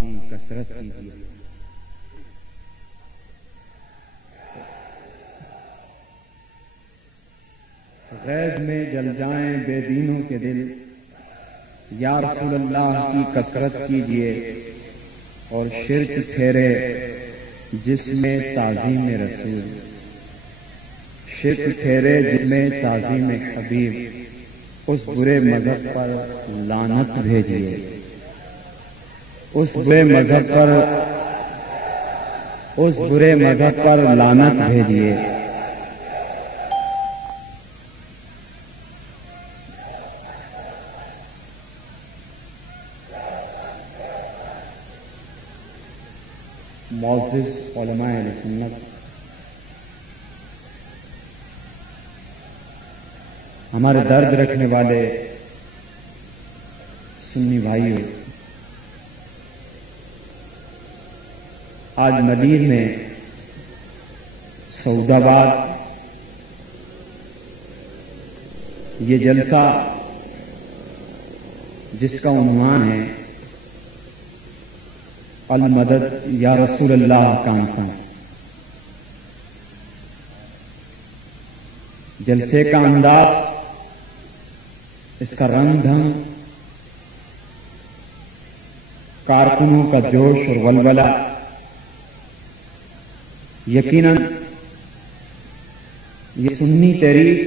کی کثرت کیجیے۔ غیظ میں جل جائیں بے دینوں کے دل، یا رسول اللہ کی کثرت کیجیے، اور شرک ٹھہرے جس میں تعظیم رسول، شرک ٹھہرے جس میں تعظیم حبیب، اس برے مذہب پر لعنت بھیجیے، اس برے مذہب پر لعنت بھیجیے۔ معزز علماء اہل سنت، ہمارے درد رکھنے والے سنی بھائیوں، آج مدیر میں سعود آباد یہ جلسہ جس کا عنوان ہے المدد یا رسول اللہ کانفرنس، جلسے کا انداز، اس کا رنگ ڈھنگ، کارکنوں کا جوش اور ولولہ، یقیناً یہ سنی تحریک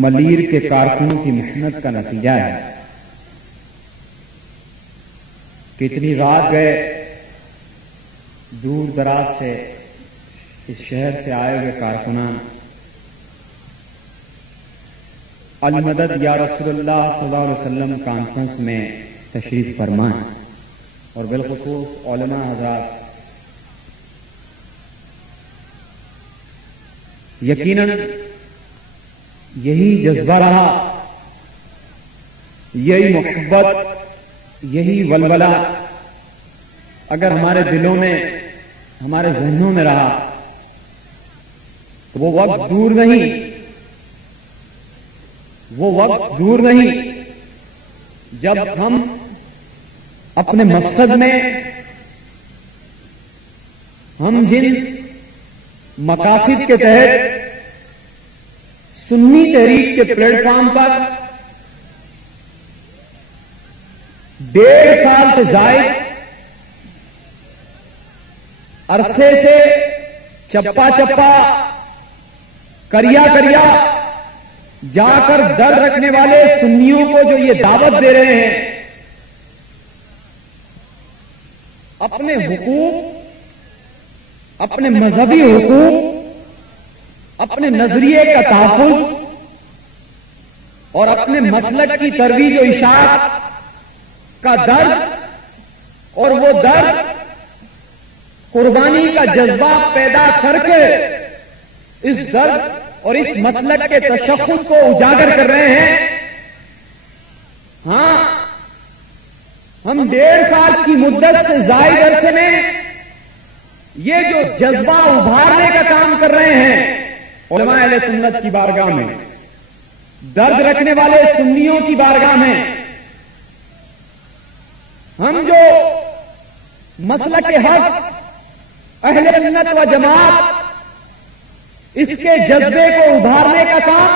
ملیر کے کارکنوں کی محنت کا نتیجہ ہے۔ کتنی رات گئے دور دراز سے اس شہر سے آئے ہوئے کارکنان المدد یا رسول اللہ صلی اللہ علیہ وسلم کانفرنس میں تشریف فرما ہے، اور بالخصوص علماء حضرات، یقیناً یہی جذبہ رہا، یہی محبت، یہی ولولہ اگر ہمارے دلوں میں، ہمارے ذہنوں میں رہا تو وہ وقت دور نہیں جب ہم اپنے مقصد میں، ہم جن مقاصد کے تحت سنی تحریک کے پلیٹ فارم پر 1.5 سال سے زائد عرصے سے چپا کریا جا کر درد رکھنے والے سنیوں کو جو یہ دعوت دے رہے ہیں اپنے حقوق، اپنے مذہبی حقوق، اپنے نظریے کا تحفظ اور اپنے مسلک کی ترویج و اشاعت کا درد، اور وہ درد قربانی کا جذبہ پیدا کر کے اس درد اور اس مسلک کے تشخص کو اجاگر کر رہے ہیں۔ ہاں، ہم 1.5 سال کی مدت سے زائد عرصے میں یہ جو جذبہ ابھارنے کا کام کر رہے ہیں علماء اہل سنت کی بارگاہ میں، درد رکھنے والے سنیوں کی بارگاہ میں، ہم جو مسلک حق اہل سنت و جماعت اس کے جذبے کو ابھارنے کا کام،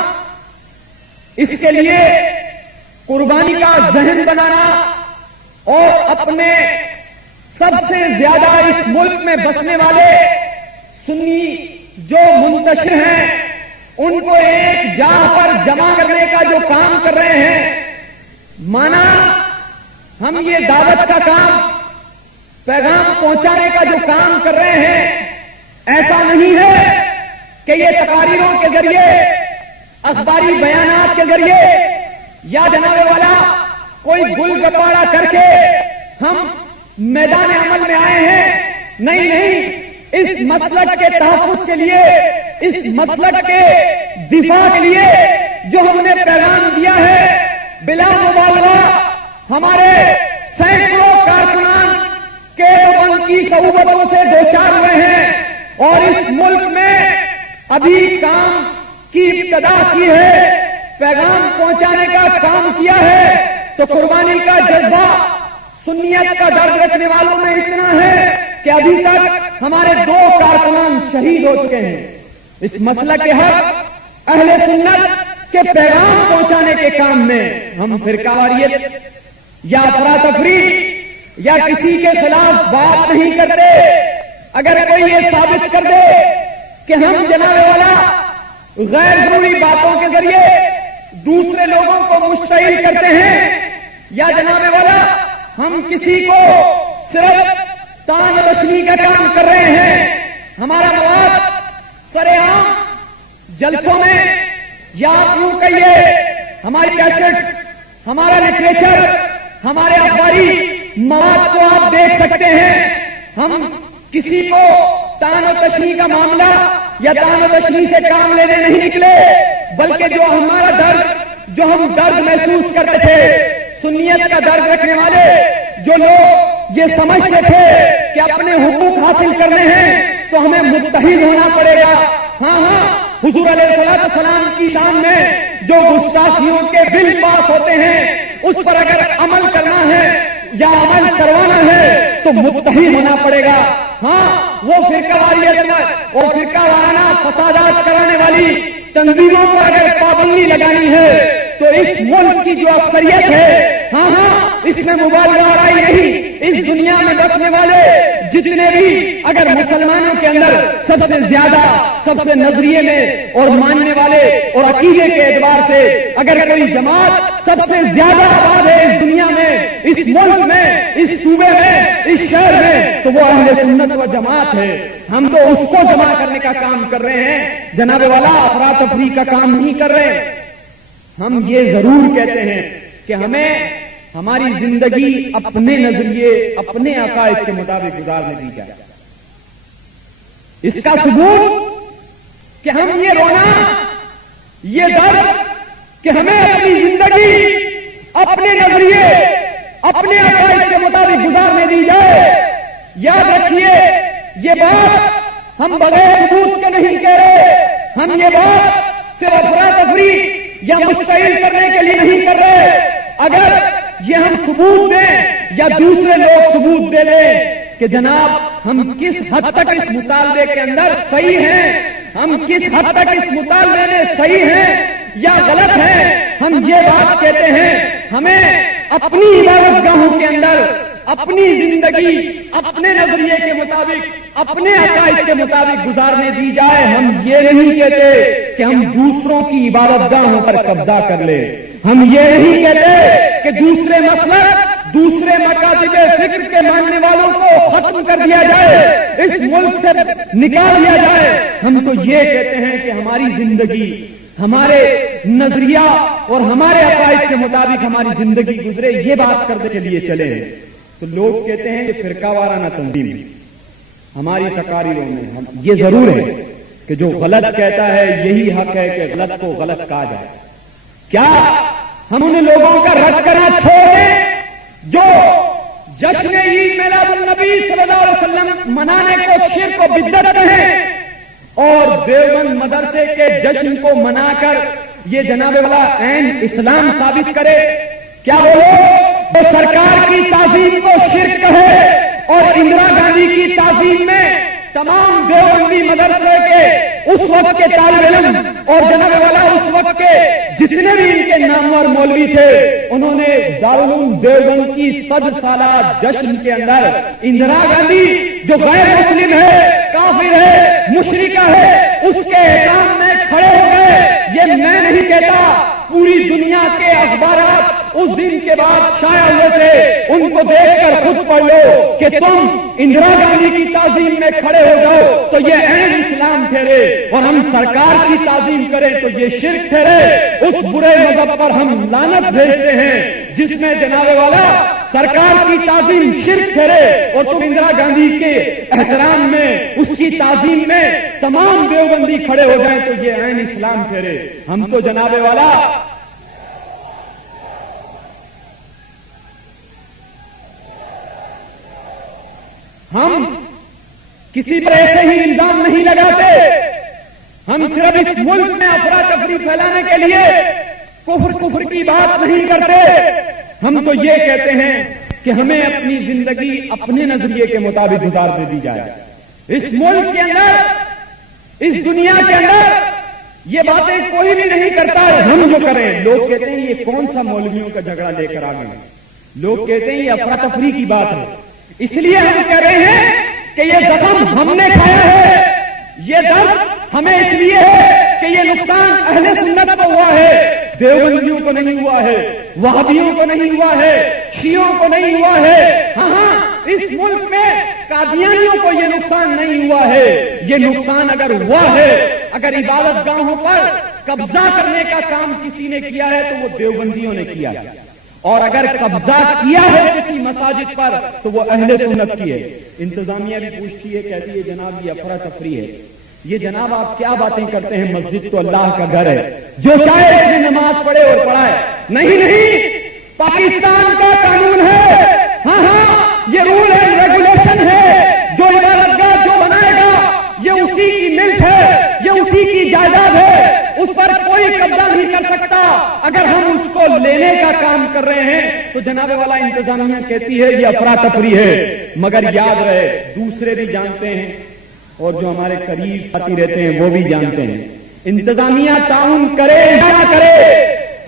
اس کے لیے قربانی کا ذہن بنانا اور اپنے سب سے زیادہ اس ملک میں بسنے والے سنی جو منتشر ہیں ان کو ایک جا پر جمع کرنے کا جو کام کر رہے ہیں، مانا ہم یہ دعوت کا کام، پیغام پہنچانے کا جو کام کر رہے ہیں، ایسا نہیں ہے کہ یہ تقاریروں کے ذریعے، اخباری بیانات کے ذریعے یا جناب والا کوئی گل گپاڑا کر کے ہم میدان عمل میں آئے ہیں۔ نہیں، اس مسلک کے تحفظ کے لیے، اس مسلک کے دفاع کے لیے جو ہم نے پیغام دیا ہے، بلا مبالغہ ہمارے سینکڑوں کارکنان کے ان کی صعوبتوں سے دوچار ہوئے ہیں، اور اس ملک میں ابھی کام کی ابتدا کی ہے، پیغام پہنچانے کا کام کیا ہے، تو قربانی کا جذبہ سنیت کا درد رکھنے والوں میں اتنا ہے کہ ابھی تک ہمارے 2 کارکنان شہید ہو چکے ہیں اس مسئلہ کے حق اہل سنت کے پیغام پہنچانے کے کام میں۔ ہم فرقہ واریت یا افراتفری یا کسی کے خلاف بات نہیں کرتے۔ اگر کوئی یہ ثابت کر دے کہ ہم جناب والا غیر ضروری باتوں کے ذریعے دوسرے لوگوں کو مشتعل کرتے ہیں یا جناب والا ہم کسی کو صرف تان رشنی کا کام کر رہے ہیں، ہمارا مواد سر عام جلسوں میں یا آپ یوں کہیے ہماری کیسٹس، ہمارا لٹریچر، ہمارے اخباری مواد کو آپ دیکھ سکتے ہیں۔ ہم کسی کو تان و تشنیع کا معاملہ یا تان و تشنیع سے کام لینے نہیں نکلے، بلکہ جو ہمارا درد، جو ہم درد محسوس کرتے تھے، سنیت کا درد رکھنے والے جو لوگ یہ سمجھتے تھے کہ اپنے حقوق حاصل کرنے ہیں تو ہمیں متحد ہونا پڑے گا۔ ہاں حضور علیہ السلام کی شان میں جو گستاخیوں کے بل پاس ہوتے ہیں اس پر اگر عمل کرنا ہے یا عمل کروانا ہے تو متحد ہونا پڑے گا۔ ہاں وہ فرقہ واریت اور فرقہ وارانہ فسادات کرانے والی تنظیموں پر اگر پابندی لگانی ہے تو اس ملک کی جو اکثریت ہے، ہاں اس میں مبالغہ آرائی نہیں، اس دنیا میں بسنے والے جتنے بھی اگر مسلمانوں کے اندر سب سے زیادہ، سب سے نظریے میں اور ماننے والے اور عقیدے کے اعتبار سے اگر کوئی جماعت سب سے زیادہ آباد ہے اس دنیا میں، اس ملک میں، اس صوبے میں، اس شہر میں، تو وہ اہل سنت و جماعت ہے۔ ہم تو اس کو جمع کرنے کا کام کر رہے ہیں، جناب والا افراتفری کا کام نہیں کر رہے۔ ہم یہ ضرور کہتے ہیں کہ ہمیں ہماری زندگی اپنے نظریے، اپنے عقائد کے مطابق گزارنے دی جائے۔ اس کا ثبوت کہ ہم یہ رونا، یہ درد کہ ہمیں اپنی زندگی اپنے نظریے، اپنے عقائد کے مطابق گزارنے دی جائے۔ یاد رکھیے یہ بات ہم بغیر ثبوت کے نہیں کہہ رہے، ہم یہ بات صرف افراتفری یا مشتعل کرنے کے لیے نہیں کر رہے۔ اگر یہ ہم ثبوت دیں یا دوسرے لوگ ثبوت دے دیں کہ جناب ہم کس حد تک اس مطالبے کے اندر صحیح ہیں، ہم کس حد تک اس مطالبے میں صحیح ہیں یا غلط ہیں، ہم یہ بات کہتے ہیں ہمیں اپنی عبادت گاہوں کے اندر اپنی زندگی اپنے نظریے کے مطابق، اپنے عقائد کے مطابق گزارنے دی جائے۔ ہم یہ نہیں کہتے کہ ہم دوسروں کی عبادت گاہوں پر قبضہ کر لیں، ہم یہ نہیں کہتے کہ دوسرے مسلک، دوسرے مکاتب فکر کے ماننے والوں کو ختم کر دیا جائے، اس ملک سے نکال دیا جائے۔ ہم تو یہ کہتے ہیں کہ ہماری زندگی ہمارے نظریہ اور ہمارے عقائد کے مطابق ہماری زندگی گزرے، یہ بات کرنے کے لیے چلے ہیں۔ تو لوگ کہتے ہیں کہ فرقہ وارانہ تنظیم ہماری تقاریروں میں یہ ضرور ہے کہ جو غلط کہتا ہے یہی حق ہے کہ غلط کو غلط کہا جائے۔ کیا ہم ان لوگوں کا رد کرنا چھوڑ دیں جو جشن عید میلاد النبی صلی اللہ علیہ وسلم منانے کو شرک و بدعت ہیں اور دیوبند مدرسے کے جشن کو منا کر یہ جناب والا عین اسلام ثابت کرے؟ کیا وہ سرکار کی تعظیم کو شرک کہے اور اندرا گاندھی کی تعظیم میں تمام دیوبندی مدرسے کے اس وقت کے طالب علم اور جناب والا اس وقت کے جتنے بھی ان کے نامور مولوی تھے انہوں نے دارالعلوم دیوبند کی 100 سالہ جشن کے اندر اندرا گاندھی جو غیر مسلم ہے، کافر ہے، مشرکہ ہے، اس کے احترام میں کھڑے ہو گئے۔ یہ میں نہیں کہتا، پوری دنیا کے اخبارات اس دن کے بعد شائع ہوئے تھے، ان کو دیکھ کر خود پڑھ لو کہ تم اندرا گاندھی کی تعظیم میں کھڑے ہو جاؤ تو یہ عین اسلام ٹھہرے اور ہم سرکار کی تعظیم کریں تو یہ شرک ٹھہرے۔ اس برے مذہب پر ہم لعنت بھیجتے ہیں جس میں جناب والا سرکار کی تعظیم شرک ٹھہرے اور تم اندرا گاندھی کے احترام میں، اس کی تعظیم میں تمام دیوبندی کھڑے ہو جائیں تو یہ عین اسلام ٹھہرے۔ ہم تو جناب والا ہم کسی پر ایسے ہی الزام نہیں لگاتے، ہم صرف اس ملک میں افراتفری پھیلانے کے لیے کفر کی بات نہیں کرتے۔ ہم تو یہ کہتے ہیں کہ ہمیں اپنی زندگی اپنے نظریے کے مطابق گزارنے دی جائے. اس ملک کے اندر، اس دنیا کے اندر یہ باتیں کوئی بھی نہیں کرتا ہے، ہم جو کریں. لوگ کہتے ہیں یہ کون سا مولویوں کا جھگڑا لے کر آ گئے. لوگ کہتے ہیں یہ افراتفری کی بات ہے. اس لیے ہم کہہ رہے ہیں کہ یہ زخم ہم نے کھایا ہے، یہ درد ہمیں اس لیے ہے کہ یہ نقصان اہل سنت کو ہوا ہے، دیوبندیوں کو نہیں ہوا ہے، وہابیوں کو نہیں ہوا ہے، شیعوں کو نہیں ہوا ہے. ہاں اس ملک میں قادیانیوں کو یہ نقصان نہیں ہوا ہے. یہ نقصان اگر ہوا ہے، اگر عبادت گاہوں پر قبضہ کرنے کا کام کسی نے کیا ہے تو وہ دیوبندیوں نے کیا ہے، اور اگر قبضہ کیا ہے کسی مساجد پر تو وہ اہل سنت کی ہے. انتظامیہ بھی پوچھتی ہے، کہتی ہے جناب یہ افراتفری ہے. یہ جناب آپ کیا باتیں کرتے ہیں؟ مسجد تو اللہ کا گھر ہے، جو چاہے اس میں نماز پڑھے اور پڑھائے. نہیں، پاکستان کا قانون ہے. ہاں یہ رول ہے، ریگولیشن ہے. جو عبادت گاہ جو بنائے گا یہ اسی کی ملک ہے، یہ اسی کی جائیداد ہے، اس پر کوئی قبضہ نہیں کر سکتا. اگر ہم اس کو لینے کا کام کر رہے ہیں تو جناب والا انتظامیہ کہتی ہے یہ افراتفری ہے. مگر یاد رہے، دوسرے بھی جانتے ہیں اور جو ہمارے قریب ساتھی رہتے ہیں وہ بھی جانتے ہیں، انتظامیہ تعاون کرے نہ کرے،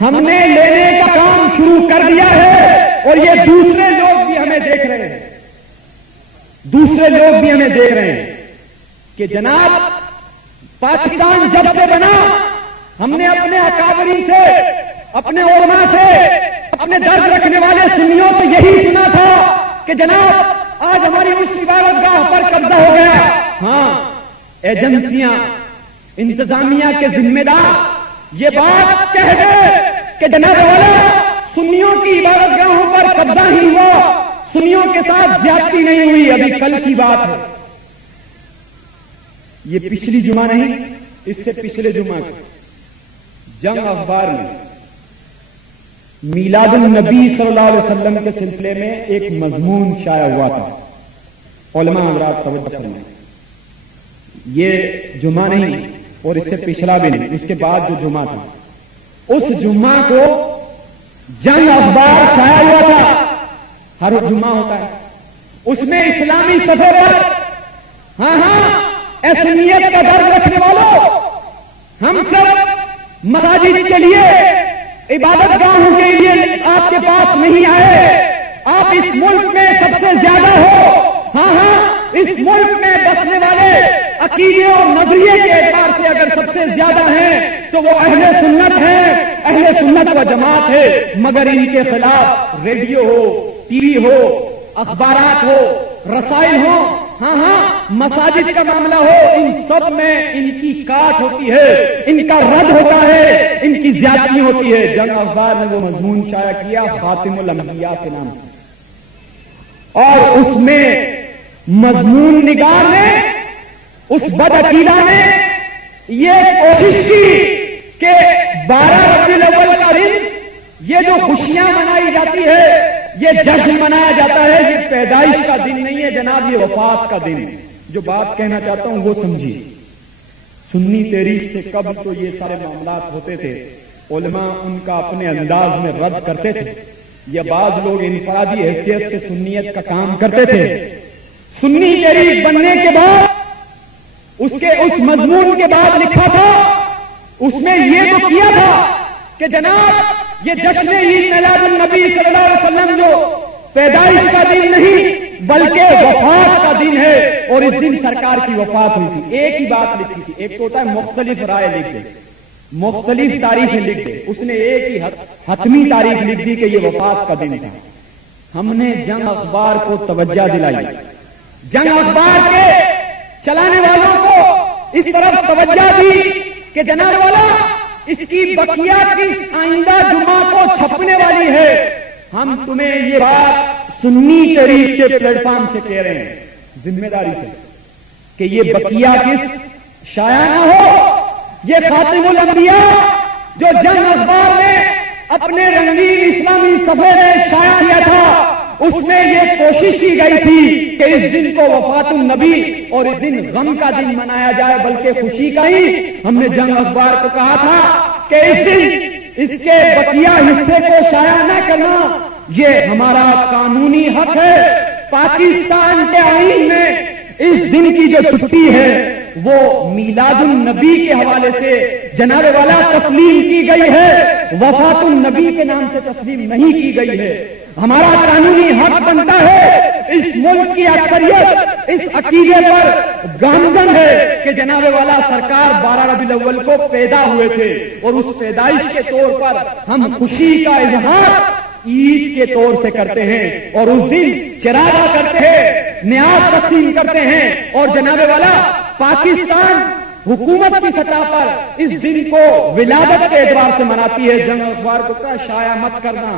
ہم نے لینے کا کام شروع کر دیا ہے. اور یہ دوسرے لوگ بھی ہمیں دیکھ رہے ہیں، دوسرے لوگ بھی ہمیں دیکھ رہے ہیں کہ جناب پاکستان جب سے بنا ہم نے اپنے اکابرین سے، اپنے علماء سے، اپنے درد رکھنے والے سنیوں سے یہی سنا تھا کہ جناب آج ہماری اس عبادت گاہ پر قبضہ ہو گیا. ہاں ایجنسیاں، انتظامیہ کے ذمہ دار یہ بات کہہ دے کہ جناب والا سنیوں کی عبادت گاہوں پر قبضہ ہی ہوا، سنیوں کے ساتھ زیادتی نہیں ہوئی. ابھی کل کی بات ہے، یہ پچھلی جمعہ نہیں، اس سے پچھلے جمعہ جنگ اخبار میں میلاد النبی صلی اللہ علیہ وسلم کے سلسلے میں ایک مضمون شائع ہوا تھا. علماء حضرات توجہ فرمائیں، یہ جمعہ نہیں اور اس سے پچھلا بھی نہیں، اس کے بعد جو جمعہ تھا اس جمعہ کو جنگ اخبار شائع ہوا تھا. ہر جمعہ ہوتا ہے، اس میں اسلامی صفحے پر ہاں اسلامیت کا درد رکھنے والوں، ہم سب مساجد کے لیے، عبادت گاہوں کے لیے آپ کے پاس نہیں آئے. آپ اس ملک میں سب سے زیادہ ہو. ہاں اس ملک میں بسنے والے عقیدے اور نظریے کے اعتبار سے اگر سب سے زیادہ ہیں تو وہ اہل سنت ہیں، اہل سنت و جماعت ہے. مگر ان کے خلاف ریڈیو ہو، ٹی وی ہو، اخبارات ہو، رسائل ہو، ہاں مساجد کا معاملہ ہو، ان سب میں ان کی کاٹ ہوتی ہے، ان کا رد ہوتا ہے، ان کی زیادتی ہوتی ہے. جنگ اخبار نے وہ مضمون شائع کیا خاتم الانبیاء کے نام سے، اور اس میں مضمون نگار نے، اس بدعقیدہ نے یہ کوشش کی کہ 12 ربیع الاول کا دن، یہ جو خوشیاں منائی جاتی ہے، یہ جشن منایا جاتا ہے، یہ پیدائش کا دن نہیں ہے جناب، یہ وفات کا دن ہے. جو بات کہنا چاہتا ہوں وہ سمجھیے. سنی تحریک سے قبل تو یہ سارے معاملات ہوتے تھے، علماء ان کا اپنے انداز میں رد کرتے تھے، یا بعض لوگ انفرادی حیثیت سے سنیت کا کام کرتے تھے. سنی تحریک بننے کے بعد اس مضمون کے بعد لکھا تھا، اس میں یہ تو کیا تھا کہ جناب یہ جشن عید میلاد النبی صلی اللہ علیہ وسلم جو پیدائش کا دن نہیں بلکہ وفات کا دن ہے، اور اس دن سرکار کی وفات ہوئی تھی. ایک ہی بات لکھی تھی، ایک تو ہوتا ہے مختلف رائے لکھ دے، مختلف تاریخیں لکھ دے، اس نے ایک ہی حتمی تاریخ لکھ دی کہ یہ وفات کا دن تھا. ہم نے جنگ اخبار کو توجہ دلائی، جنگ اخبار کے چلانے والوں کو اس طرف توجہ دی کہ جناب والا اس کی بقیہ کی آئندہ جمعہ کو چھپنے والی ہے. ہم تمہیں یہ بات سنی تحریک کے پلیٹ فارم سے کہہ رہے ہیں ذمہ داری سے کہ یہ بقیہ کس شائع نہ ہو. یہ خاتم الانبیاء جو جنگ اخبار نے اپنے رنگین اسلامی صفحے میں شائع کیا تھا، اس میں یہ کوشش کی گئی تھی کہ اس دن کو وفات النبی اور اس دن غم کا دن منایا جائے بلکہ خوشی کا ہی. ہم نے جنگ اخبار کو کہا تھا کہ اس دن اس کے بقیہ حصے کو شائع نہ کرنا، یہ ہمارا قانونی حق ہے۔ پاکستان کے آئین میں اس دن کی جو چھٹی ہے وہ میلاد النبی کے حوالے سے جناب والا تسلیم کی گئی ہے، وفات النبی کے نام سے تسلیم نہیں کی گئی ہے۔ ہمارا قانونی حق بنتا ہے، اس ملک کی اکثریت اس عقیدے پر گامزن ہے کہ جناب والا سرکار 12 ربیع الاول کو پیدا ہوئے تھے، اور اس پیدائش کے طور پر ہم خوشی کا اظہار عید کے طور سے کرتے ہیں، اور اس دن چراغا کرتے ہیں، نیاز تقسیم کرتے ہیں، اور جناب والا پاکستان حکومت کی سطح پر اس دن کو ولادت کے اعتبار سے مناتی ہے۔ جنگ اخبار کو کہا شائع مت کرنا،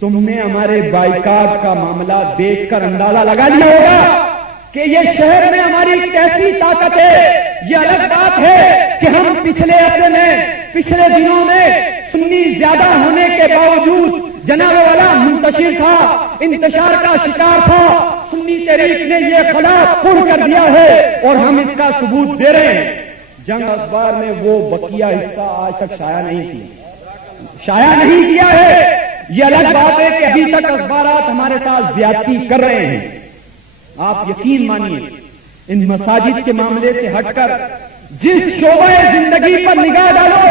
تم نے ہمارے بائیکاٹ کا معاملہ دیکھ کر اندازہ لگا لیا ہوگا کہ یہ شہر میں ہماری کیسی طاقت ہے۔ یہ الگ بات ہے کہ ہم پچھلے عرصے میں پچھلے دنوں میں سنی زیادہ ہونے کے باوجود جناب والا منتشر تھا، انتشار کا شکار تھا، سنی تحریک نے یہ خلا پھوڑ کر دیا ہے اور ہم اس کا ثبوت دے رہے ہیں۔ جنگ اخبار نے وہ بقیہ حصہ آج تک شائع نہیں کیا ہے۔ یہ الگ بات ہے کہ ابھی تک اخبارات ہمارے ساتھ زیادتی کر رہے ہیں۔ آپ یقین مانیے ان مساجد کے معاملے سے ہٹ کر جس شعبہ زندگی پر نگاہ ڈالو،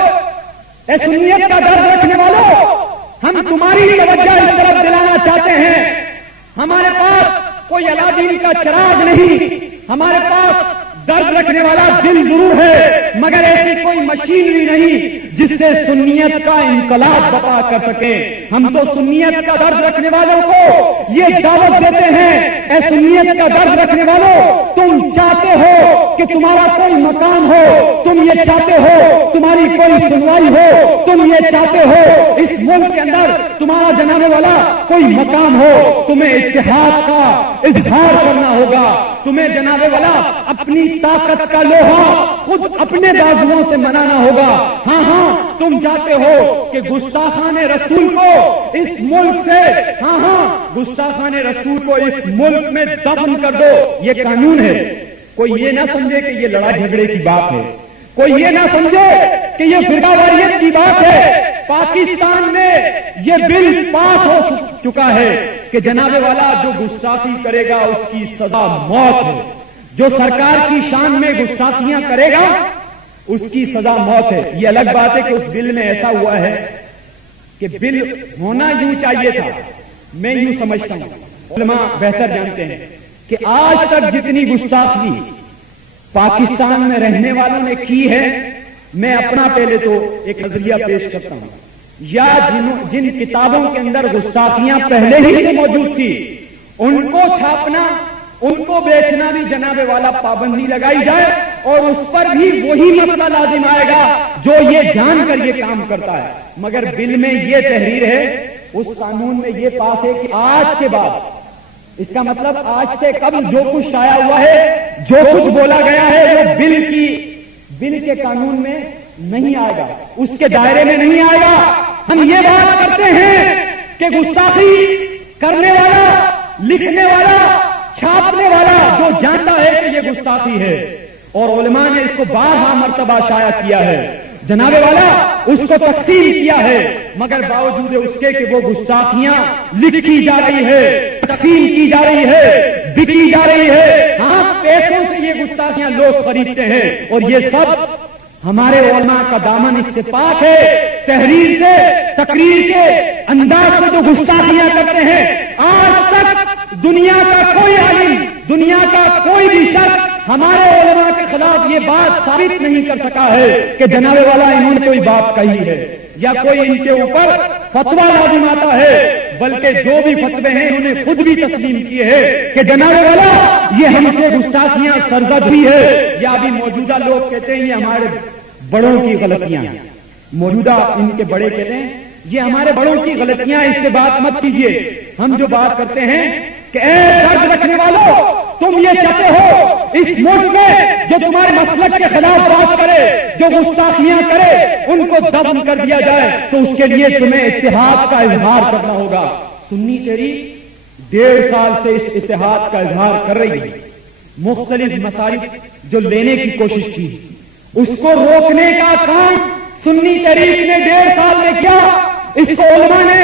اے سنیت کا درد رکھنے والوں، ہم تمہاری توجہ اس طرف دلانا چاہتے ہیں۔ ہمارے پاس کوئی الادین کا چراغ نہیں، ہمارے پاس درد رکھنے والا دل ضرور ہے، مگر ایسی کوئی مشینری نہیں جس سے سنیت کا انقلاب برپا کر سکے۔ ہم تو سنیت کا درد رکھنے والوں کو یہ دعوت دیتے ہیں، اے سنیت کا درد رکھنے والوں، تم چاہتے ہو کہ تمہارا کوئی مقام ہو، تم یہ چاہتے ہو تمہاری کوئی سنوائی ہو، تم یہ چاہتے ہو اس ملک کے اندر تمہارا جناب والا کوئی مقام ہو، تمہیں اتحاد کا اظہار کرنا ہوگا، تمہیں جناب والا اپنی طاقت کا لوہا خود اپنے بازوؤں سے منانا ہوگا۔ ہاں تم چاہتے ہو کہ گستاخان رسول کو اس ملک سے، گستاخان رسول کو اس ملک میں دفن کر دو، یہ قانون ہے۔ کوئی یہ نہ سمجھے کہ یہ لڑائی جھگڑے کی بات ہے، کوئی یہ نہ سمجھے کہ یہ فرقہ واریت کی بات ہے۔ پاکستان میں یہ بل پاس ہو چکا ہے کہ جناب والا جو گستاخی کرے گا اس کی سزا موت ہے، جو سرکار کی شان میں گستاخیاں کرے گا اس کی سزا موت ہے۔ یہ الگ بات ہے کہ اس بل میں ایسا ہوا ہے کہ بل ہونا یوں چاہیے تھا، میں یوں سمجھتا ہوں، علماء بہتر جانتے ہیں کہ آج تک جتنی گستاخی پاکستان میں رہنے والوں نے کی ہے، میں اپنا پہلے تو ایک نظریہ پیش کرتا ہوں، یا جن کتابوں کے اندر گستاخیاں پہلے ہی سے موجود تھی ان کو چھاپنا، ان کو بیچنا بھی جناب والا پابندی لگائی جائے، اور اس پر بھی وہی مسئلہ لازم آئے گا جو یہ جان کر یہ کام کرتا ہے۔ مگر بل میں یہ تحریر ہے، اس قانون میں یہ پاس ہے کہ آج کے بعد، اس کا مطلب آج سے قبل جو کچھ شائع ہوا ہے، جو کچھ بولا گیا ہے، وہ بل کے قانون میں نہیں آئے گا، اس کے دائرے میں نہیں آئے گا۔ ہم یہ بات کرتے ہیں کہ گستاخی کرنے والا، لکھنے والا، چھاپنے والا جو جانتا ہے کہ یہ گستاخی ہے، اور علماء نے اس کو بارہا مرتبہ شائع کیا ہے، جناب والا اس کو تقسیم کیا ہے، مگر باوجود اس کے کہ وہ گستاخیاں لکھی جا رہی ہے، تقسیم کی جا رہی ہے، بکی جا رہی ہے، پیسوں سے یہ گستاخیاں لوگ خریدتے ہیں، اور یہ سب ہمارے علماء کا دامن اس سے پاک ہے۔ تحریر سے، تقریر کے انداز سے جو گستاخیاں کرتے ہیں، آج تک دنیا کا کوئی عالم، دنیا کا کوئی بھی شخص ہمارے علماء کے خلاف یہ بات ثابت نہیں کر سکا ہے کہ جناب والا انہوں نے کوئی بات کہی ہے یا کوئی ان کے اوپر فتویٰ لازم آتا ہے، بلکہ جو بھی فتوے ہیں انہوں نے خود بھی تسلیم کیے ہیں کہ جناب والا یہ ہم سے گستاخیاں سرزد ہوئی ہے، یا ابھی موجودہ لوگ کہتے ہیں یہ ہمارے بڑوں کی غلطیاں ہیں، موجودہ ان کے بڑے کہتے ہیں یہ ہمارے بڑوں کی غلطیاں، اس سے بات مت کیجیے۔ ہم جو بات کرتے ہیں کہ اے درد رکھنے والوں، تم یہ چاہتے ہو اس ملک میں جو تمہارے مسلک کے خلاف بات کرے، جو گستاخیاں کرے، ان کو دفن کر دیا جائے، تو اس کے لیے تمہیں اتحاد کا اظہار کرنا ہوگا۔ سنی تحریک 1.5 سال سے اس اتحاد کا اظہار کر رہی ہے، مختلف مسائل جو لینے کی کوشش کی، اس کو روکنے کا کام سنی تحریک نے 1.5 سال میں کیا، اس کو علماء نے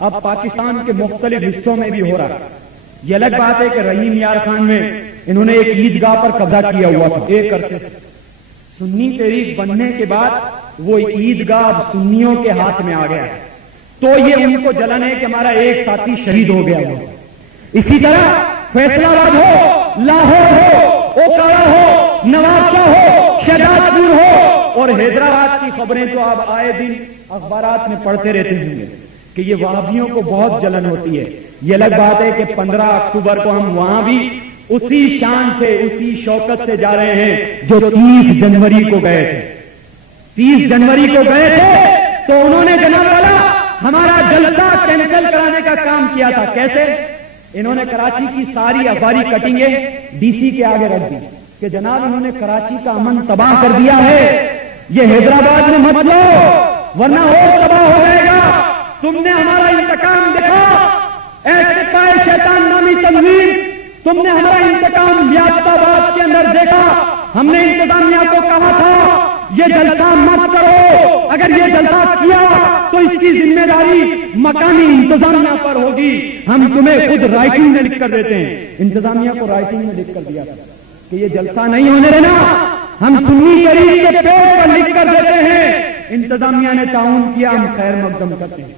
اب پاکستان کے مختلف حصوں میں بھی ہو رہا ہے۔ یہ الگ بات ہے کہ رحیم یار خان میں انہوں نے ایک عیدگاہ پر قبضہ کیا ہوا تھا ایک عرصے سے، سنی تحریک بننے کے بعد وہ عیدگاہ اب سنیوں کے ہاتھ میں آ گیا ہے، تو یہ ان کو جلن ہے کہ ہمارا ایک ساتھی شہید ہو گیا ہوا۔ اسی طرح فیصلہ آباد ہو، لاہور ہو، اوکارا ہو، نوابشاہ ہو، شہزاد پور ہو، اور حیدرآباد کی خبریں تو آپ آئے دن اخبارات میں پڑھتے رہتے ہوں گے کہ یہ وہابیوں کو بہت جلن ہوتی ہے۔ یہ الگ بات ہے کہ 15 اکتوبر کو ہم وہاں بھی اسی شان سے اسی شوکت سے جا رہے ہیں جو 30 جنوری کو گئے تھے۔ 30 جنوری کو گئے تھے تو انہوں نے جناب والا ہمارا جلسہ کینسل کرانے کا کام کیا تھا۔ کیسے؟ انہوں نے کراچی کی ساری اخباری کٹنگیں ڈی سی کے آگے رکھ دی کہ جناب انہوں نے کراچی کا امن تباہ کر دیا ہے، یہ حیدرآباد میں مت لو ورنہ اور تباہ ہو جائے گا۔ تم نے ہمارا انتقام دیکھا، ایسے پائے شیطان نامی تنظیم، تم نے ہمارا انتقام لیاقت آباد کے اندر دیکھا۔ ہم نے انتظامیہ کو کہا تھا یہ جلسہ مت کرو، اگر یہ جلسہ کیا تو اس کی ذمہ داری مقامی انتظامیہ پر ہوگی، ہم تمہیں خود رائٹنگ میں لکھ کر دیتے ہیں۔ انتظامیہ کو رائٹنگ میں لکھ کر دیا تھا کہ یہ جلسہ نہیں ہونے دینا، ہم سنی شریف کے پیڑ پر لکھ کر دیتے ہیں۔ انتظامیہ نے تعاون کیا، ہم خیر مقدم کرتے ہیں،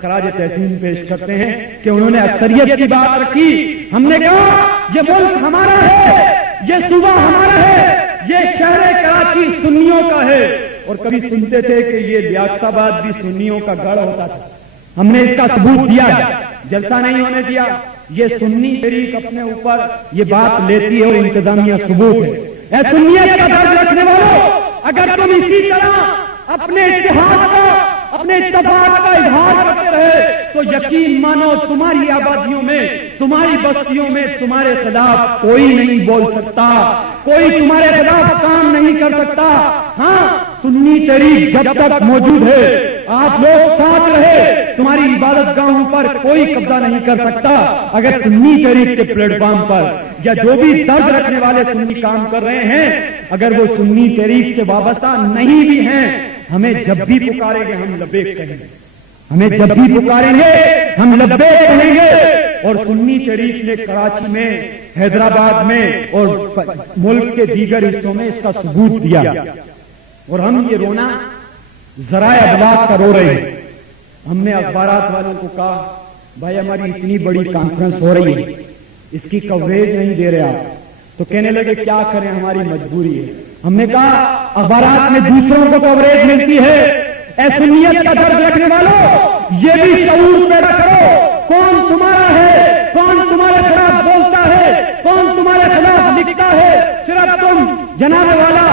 خراج تحسین پیش کرتے ہیں کہ انہوں نے اکثریت کی بات رکھی۔ ہم نے کہا یہ ملک ہمارا ہے، یہ صوبہ ہمارا ہے، یہ شہر کراچی سنیوں کا ہے، اور کبھی سنتے تھے کہ یہ لیاقت آباد بھی سنیوں کا گڑھ ہوتا تھا۔ ہم نے اس کا ثبوت دیا ہے، جلسہ نہیں ہونے دیا۔ یہ سنی تحریک اپنے اوپر یہ بات لیتی ہے اور انتظامیہ ثبوت ہے۔ اے سنیت کا درد رکھنے والوں، اگر تم اسی طرح اپنے اتحاد کا اپنے اتفاق کا اظہار کرتے رہے تو یقین مانو تمہاری آبادیوں میں، تمہاری بستیوں میں تمہارے خلاف کوئی نہیں بول سکتا، کوئی تمہارے خلاف کام نہیں کر سکتا۔ ہاں، سنی تحریک جب تک موجود ہے، آپ لوگ ساتھ رہے، تمہاری عبادت گاہوں پر کوئی قبضہ نہیں کر سکتا۔ اگر سنی تحریک کے پلیٹ فارم پر یا جو بھی درد رکھنے والے سنی کام کر رہے ہیں، اگر وہ سنی تحریک سے وابستہ نہیں بھی ہیں، ہمیں جب بھی پکاریں گے ہم لبیک کہیں گے، ہمیں جب بھی پکاریں گے ہم لبیک کہیں گے۔ اور سنی تحریک نے کراچی میں، حیدرآباد میں اور ملک کے دیگر حصوں میں اس کا ثبوت دیا، اور ہم یہ رونا ذرائع ابلاغ کا رو رہے ہیں۔ ہم نے اخبارات والوں کو کہا بھائی ہماری اتنی بڑی کانفرنس ہو رہی ہے، اس کی کوریج نہیں دے رہے آپ، تو کہنے لگے کیا کریں ہماری مجبوری ہے۔ ہم نے کہا اخبارات میں دوسروں کو کوریج ملتی ہے، اے سنیت کا درد رکھنے والوں یہ بھی شعور پیدا کرو، کون تمہارا ہے، کون تمہارے خلاف بولتا ہے، کون تمہارے خلاف لکھتا ہے۔ صرف تم جناب والا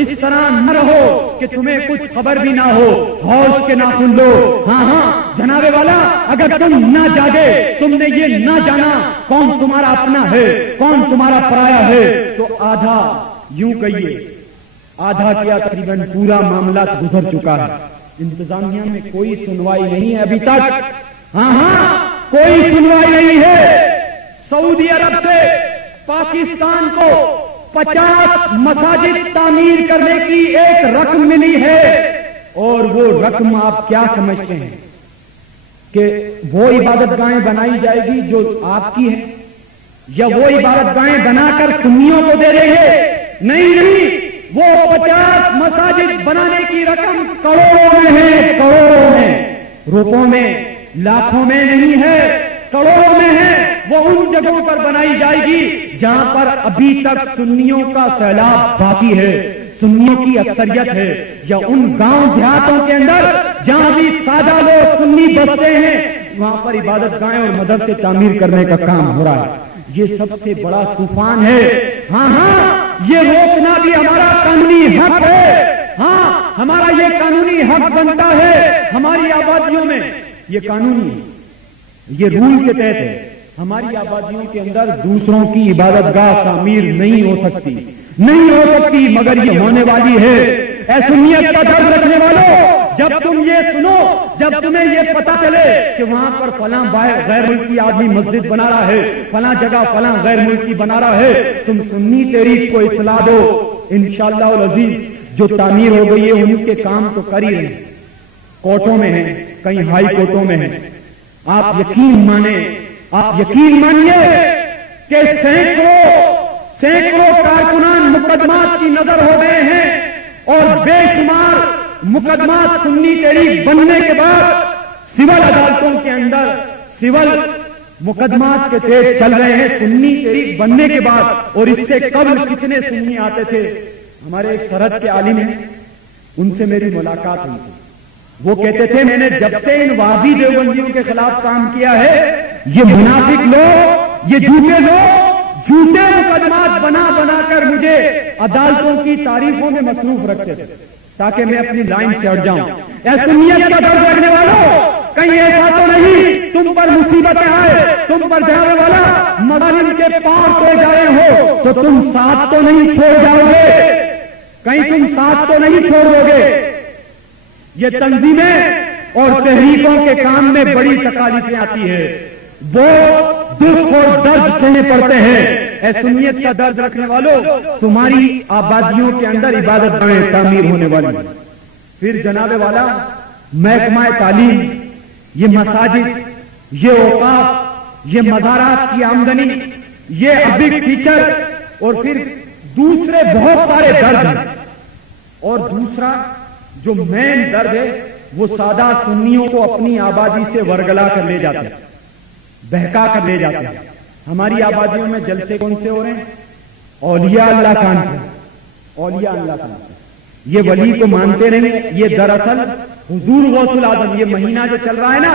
اس طرح نہ رہو کہ تمہیں کچھ خبر بھی نہ ہو، ہوش کے ناخن لو۔ ہاں ہاں جناب والا، اگر تم نہ جاگے، تم نے یہ نہ جانا کون تمہارا اپنا ہے، کون تمہارا پرایا ہے، تو آدھا یوں کہیے آدھا کیا تقریباً پورا معاملہ گزر چکا ہے۔ انتظامیہ میں کوئی سنوائی نہیں ہے ابھی تک، ہاں کوئی سنوائی نہیں ہے۔ سعودی عرب سے پاکستان کو 50 مساجد تعمیر کرنے کی ایک رقم ملی ہے، اور وہ رقم آپ کیا سمجھتے ہیں کہ وہ عبادت گاہیں بنائی جائے گی جو آپ کی ہیں، یا وہ عبادت گاہیں بنا کر سنیوں کو دے رہے ہیں؟ نہیں، وہ 50 مساجد بنانے کی رقم کروڑوں میں ہے، کروڑوں میں، روپوں میں، لاکھوں میں نہیں ہے، کروڑوں میں ہے۔ وہ ان جگہوں پر بنائی جائے گی جہاں پر ابھی تک سنیوں کا سیلاب باقی ہے، سنیوں کی اکثریت ہے، یا ان گاؤں دیہاتوں کے اندر جہاں بھی سادہ لوگ سنی بستے ہیں، وہاں پر عبادت گاہیں اور مدرسے تعمیر کرنے کا کام ہو رہا ہے۔ یہ سب سے بڑا طوفان ہے۔ ہاں یہ روکنا بھی ہمارا قانونی حق ہے، ہاں ہمارا یہ قانونی حق بنتا ہے۔ ہماری آبادیوں میں یہ قانونی ہے، یہ رول کے تحت ہے، ہماری آبادیوں کے اندر دوسروں کی عبادت گاہ تعمیر نہیں ہو سکتی، مگر یہ ہونے والی ہے۔ اے سنیت کا درد رکھنے والوں، جب تم یہ سنو، جب تمہیں یہ پتا چلے کہ وہاں پر فلاں غیر ملکی آدمی مسجد بنا رہا ہے، فلاں جگہ فلاں غیر ملکی بنا رہا ہے، تم سنی تحریک کو اطلاع دو۔ انشاءاللہ العزیز جو تعمیر ہو گئی ہے ان کے کام تو کر ہی رہے ہیں، کورٹوں میں ہیں، کہیں ہائی کورٹوں میں ہیں، آپ یقین مانیے کہ سینکڑوں کارکنان مقدمات کی نظر ہو گئے ہیں اور بے شمار مقدمات سنی تحریک بننے کے بعد سول عدالتوں کے اندر سول مقدمات کے تیز چل رہے ہیں سنی تحریک بننے کے بعد. اور اس سے قبل کتنے سنی آتے تھے. ہمارے ایک سرحد کے عالم ہیں, ان سے میری ملاقات ہوئی تھی. وہ کہتے تھے میں نے جب سے ان وہابی دیوبندیوں کے خلاف کام کیا ہے, یہ منافق لوگ, یہ جھوٹے لوگ جھوٹے مقدمات بنا بنا کر مجھے عدالتوں کی تعریفوں میں مصروف رکھتے تھے تاکہ میں اپنی لائن سے ہٹ جاؤں. اے سنیت کا درد رکھنے والوں, کہیں ایسا تو نہیں تم پر مصیبتیں آئے, تم پر جانے والا مظالم کے پاؤں توڑ جائے ہو تو تم ساتھ تو نہیں چھوڑ جاؤ گے, کہیں تم ساتھ تو نہیں چھوڑو گے. یہ تنظیمیں اور تحریکوں کے کام میں بڑی تکالیفیں آتی ہے, وہ دکھ اور درد سہنے پڑتے ہیں. اے سنیت کا درد رکھنے والوں, تمہاری آبادیوں کے اندر عبادت گاہیں تعمیر ہونے والی. پھر جناب والا محکمہ تعلیم, یہ مساجد, یہ اوقاف, یہ مزارات کی آمدنی, یہ ابک ٹیچر, اور پھر دوسرے بہت سارے درد ہیں. اور دوسرا جو مین درد ہے وہ سادہ سنیوں کو اپنی آبادی سے ورگلا کر لے جاتے ہیں, بہکا کر لے جاتے ہیں. ہماری آبادیوں میں جلسے کون سے ہو رہے ہیں؟ اولیاء اللہ کانتے, اولیاء اللہ کانتے. یہ ولی کو مانتے نہیں, یہ دراصل حضور غوث العظم, یہ مہینہ جو چل رہا ہے نا,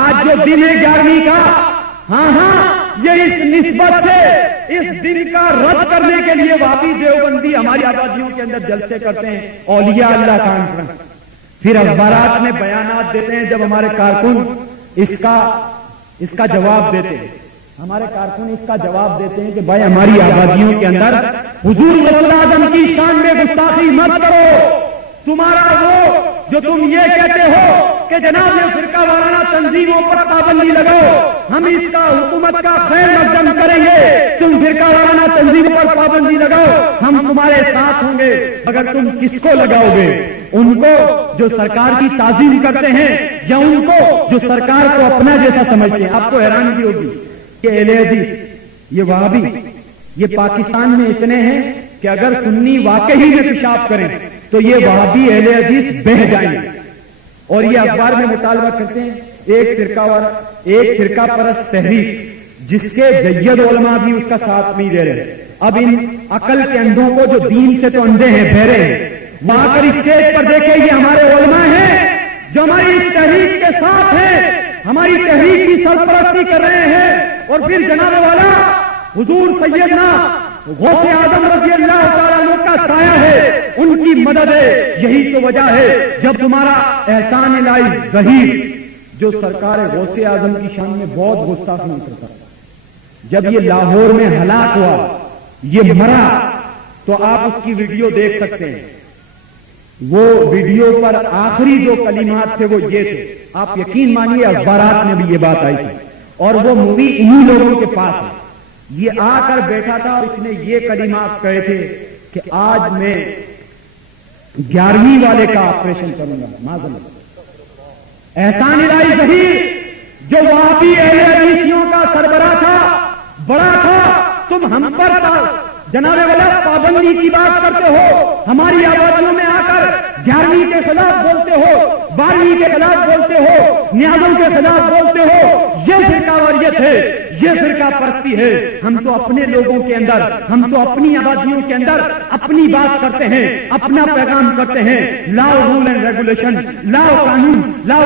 آج جو دن ہے 11ویں کا, ہاں یہ اس نسبت سے اس دن کا رد کرنے کے لیے وہابی دیوبندی ہماری آبادیوں کے اندر جلسے کرتے ہیں, اولیاء اللہ کانفرنس. پھر اخبارات میں بیانات دیتے ہیں, جب ہمارے کارکن اس کا جواب دیتے ہیں, ہمارے کارکن اس کا جواب دیتے ہیں کہ بھائی ہماری آبادیوں کے اندر حضور غوث العظم کی شان میں گستاخی مت کرو. تمہارا وہ جو تم یہ کہتے ہو کہ جناب یہ فرقہ وارانہ تنظیموں پر پابندی لگاؤ, ہم اس کا حکومت کا خیر مقدم کریں گے. تم فرقہ وارانہ تنظیموں پر پابندی لگاؤ, ہم تمہارے ساتھ ہوں گے. مگر تم کس کو لگاؤ گے؟ ان کو جو سرکار کی تعظیم کرتے ہیں, یا ان کو جو سرکار کو اپنا جیسا سمجھتے ہیں؟ آپ کو حیرانگی ہوگی کہ اہل حدیث, یہ وہابی, یہ پاکستان میں اتنے ہیں کہ اگر سنی واقعی میں پیشاب کریں تو یہ وہابی اہل حدیث بہہ جائیں گے. اور یہ اخبار میں مطالبہ کرتے ہیں ایک فرقہ پرست تحریک جس کے جید علماء بھی اس کا ساتھ نہیں دے رہے. اب ان عقل کے اندھوں کو جو دین سے تو اندھے ہیں, بہرے ہیں, وہاں پر اسٹیج پر دیکھیں یہ ہمارے علماء ہیں جو ہماری اس تحریک کے ساتھ ہیں, ہماری تحریک کی سرپرستی کر رہے ہیں. اور پھر جناب والا حضور سیدنا غوث اعظم رضی اللہ تعالیٰ عنہ کا سایہ ہے, ان کی مدد ہے. یہی تو وجہ ہے جب تمہارا احسان الہی ظہیر جو سرکار غوث اعظم کی شان میں بہت گستاخی کرتا, جب یہ لاہور میں ہلاک ہوا, یہ مرا, تو آپ اس کی ویڈیو دیکھ سکتے ہیں. وہ ویڈیو پر آخری جو کلمات تھے وہ یہ تھے, آپ یقین مانیے اخبارات میں بھی یہ بات آئی تھی, اور وہ مووی انہی لوگوں کے پاس ہے. یہ آ کر بیٹھا تھا اور اس نے یہ کلمات کہے تھے کہ آج میں 11ویں والے کا آپریشن کروں گا. معذرت, احسان الہی ظہیر جو وہابی اہل حدیثیوں کا سربراہ تھا, بڑا تھا, تم ہم پر جناب والا پابندی کی بات کرتے ہو, ہماری آبادیوں میں آ کر 11ویں کے خلاف بولتے ہو, 12ویں کے خلاف بولتے ہو, نیازوں کے خلاف بولتے ہو. یہ فرقہ واریت ہے, یہ فرقہ پرستی ہے. ہم تو اپنے لوگوں کے اندر, ہم تو اپنی آبادیوں کے اندر اپنی بات کرتے ہیں, اپنا پیغام کرتے ہیں. لاؤ رول اینڈ ریگولیشن, لاؤ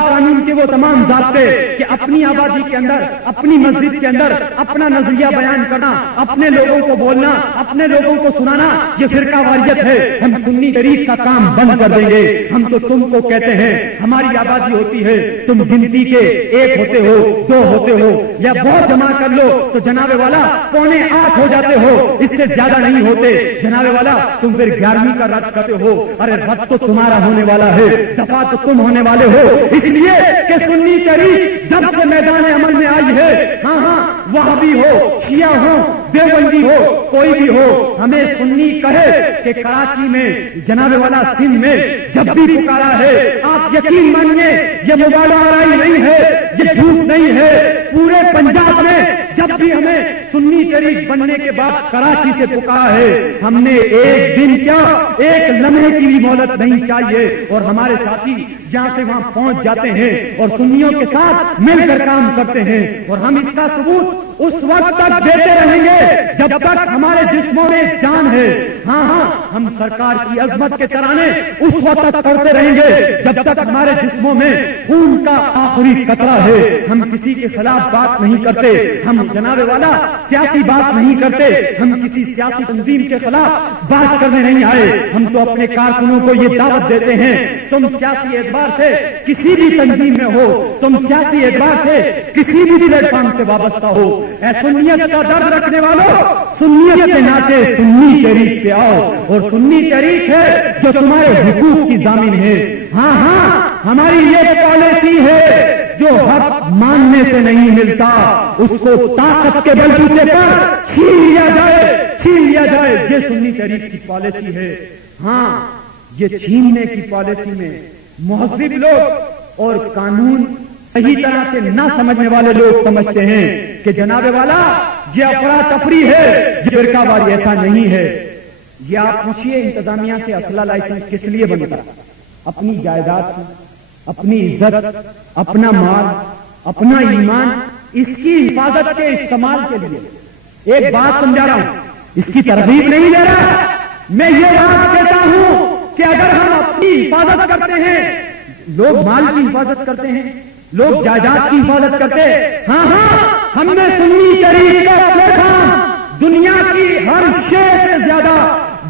قانون کے وہ تمام ضابطے کہ اپنی آبادی کے اندر, اپنی مسجد کے اندر اپنا نظریہ بیان کرنا, اپنے لوگوں کو بولنا, اپنے لوگوں کو سنانا, یہ فرقہ واریت ہے. ہم سنی تحریک کا کام بند کر دیں گے. ہم تو تم کو کہتے ہیں ہماری آبادی ہوتی ہے, تم گنتی کے 1 ہوتے ہو, 2 ہوتے ہو, یا بہت جمع کر لو تو جناب والا 7.25 ہو جاتے ہو, اس سے زیادہ نہیں ہوتے. جناب والا تم پھر 11ویں کا رد کرتے ہو. ارے رد تو تمہارا ہونے والا ہے, دفاع تو تم ہونے والے ہو. اس لیے کہ سنی تحریک جب سے میدان عمل میں آئی ہے, ہاں وہابی ہو, شیعہ ہو, دیوبندی ہو کوئی بھی ہو، ہمیں سنی کہے کہ کراچی میں جناب والا سندھ میں جب بھی پکارا ہے، آپ یقین مانیے یہ مبالغہ آرائی نہیں ہے، یہ جھوٹ نہیں ہے، پورے پنجاب میں جب بھی ہمیں سنی شریف بننے کے بعد کراچی سے پکارا ہے، ہم نے ایک دن کیا ایک لمحے کی بھی مہلت نہیں چاہیے، اور ہمارے ساتھی جہاں سے وہاں پہنچ جاتے ہیں اور سنیوں کے ساتھ مل کر کام کرتے ہیں، اور ہم اس کا ثبوت اس وقت تک دیتے رہیں گے جب تک ہمارے جسموں میں جان ہے۔ ہاں ہاں، ہم سرکار کی عظمت کے ترانے اس وقت تک کرتے رہیں گے جب تک ہمارے جسموں میں خون کا آخری قطرہ ہے۔ ہم کسی کے خلاف بات نہیں کرتے، ہم جناب والا سیاسی بات نہیں کرتے، ہم کسی سیاسی تنظیم کے خلاف بات کرنے نہیں آئے، ہم تو اپنے کارکنوں کو یہ دعوت دیتے ہیں، تم سیاسی اعتبار سے کسی بھی تنظیم میں ہو، تم سیاسی اعتبار سے کسی بھی پلیٹ فارم سے وابستہ ہو، اے سنیت کا درد رکھنے والوں، سنیت کے ناطے سنی تحریک پہ آؤ، اور سنی تحریک ہے جو تمہارے حقوق کی ضامن ہے۔ ہاں ہاں، ہماری یہ پالیسی ہے جو حق ماننے سے نہیں ملتا اس کو طاقت کے بلبوتے پر چھین لیا جائے، یہ سنی تحریک کی پالیسی ہے۔ ہاں، یہ چھیننے کی پالیسی میں مہذب لوگ اور قانون صحیح طرح سے نہ سمجھنے والے لوگ سمجھتے ہیں کہ جناب والا یہ افراتفری ہے، یہ فرقہ واری، ایسا نہیں ہے۔ یہ آپ پوچھیے انتظامیہ سے اسلحہ لائسنس کس لیے بنتا؟ اپنی جائیداد کی، اپنی عزت، اپنا مال، اپنا ایمان، اس کی حفاظت کے استعمال کے لیے۔ ایک بات سمجھا رہا ہوں، اس کی ترغیب نہیں دے رہا، میں یہ بات کہتا ہوں کہ اگر ہم اپنی حفاظت کرتے ہیں، لوگ مال کی حفاظت کرتے ہیں، لوگ جائیداد کی حفاظت کرتے ہیں، ہاں ہاں، ہم نے سنی شریف کا پلیٹ فارم دنیا کی ہر شے سے زیادہ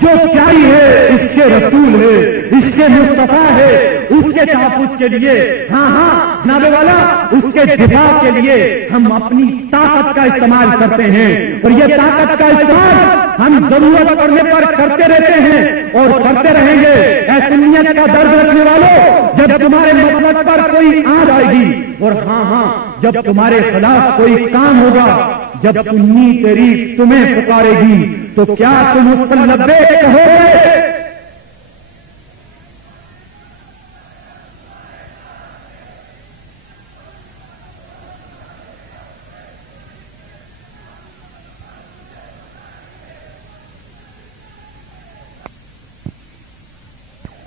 جو پیاری ہے، اس کے رسول ہے، اس کے مصطفیٰ ہے، اس کے تحفظ کے لیے، ہاں ہاں جناب والا، اس کے دفاع کے لیے ہم اپنی طاقت کا استعمال کرتے ہیں، اور یہ طاقت کا استعمال ہم ضرورت پڑنے پر کرتے رہتے ہیں اور کرتے رہیں گے۔ اے سنیت کا درد رکھنے والوں، جب تمہارے مسلک پر کوئی آنچ آئے گی، اور ہاں ہاں جب تمہارے خلاف کوئی کام ہوگا، جب سنی تحریک تمہیں پکارے گی تو کیا تم اس پر لبیک کہو گے؟